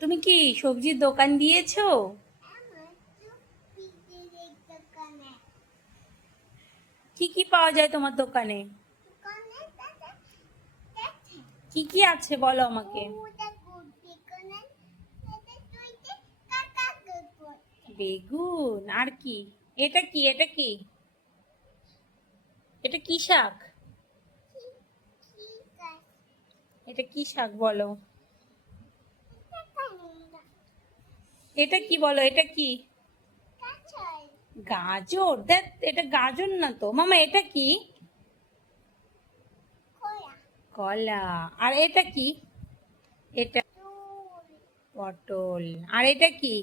তুমি কি সবজির দোকান দিয়েছো? কি কি পাওয়া যায় তোমার দোকানে? কি কি আছে বলো আমাকে। বেগুন আর কি? এটা কি এটা কি এটা কি শাক? এটা কি শাক বলো? এটা কি বলো, এটা কি? গাজর? দেখ, এটা গাজর না তো মামা, এটা কি? কলা। আর এটা কি? এটা পটল। আর এটা কি?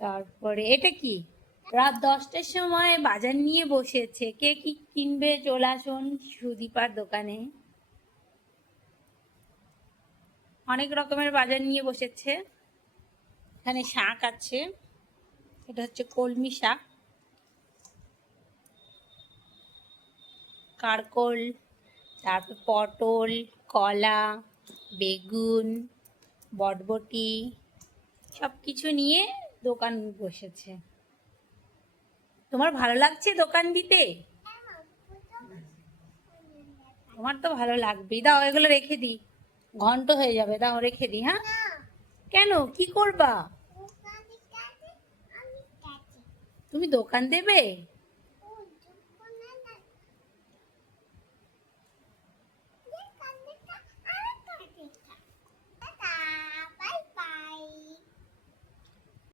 তারপরে এটা কি? রাত 10টার সময় বাজার নিয়ে বসেছে, কে কি কিনবে চলে আসুন সুদীপার দোকানে। অনেক রকমের বাজার নিয়ে বসেছে। এখানে শাক আছে, এটা হচ্ছে কলমি শাক, কারকোল, তারপর পটল, কলা, বেগুন, বটবটি, সব কিছু নিয়ে দোকান বসেছে। তোমার ভালো লাগছে দোকান দিতে? তোমার তো ভালো লাগবেই। দাও এগুলো রেখে দিই, ঘন্ট হয়ে যাবে। দাও রেখে দিই। হ্যাঁ, কেন, কি করবা? তুমি দোকান দেবে?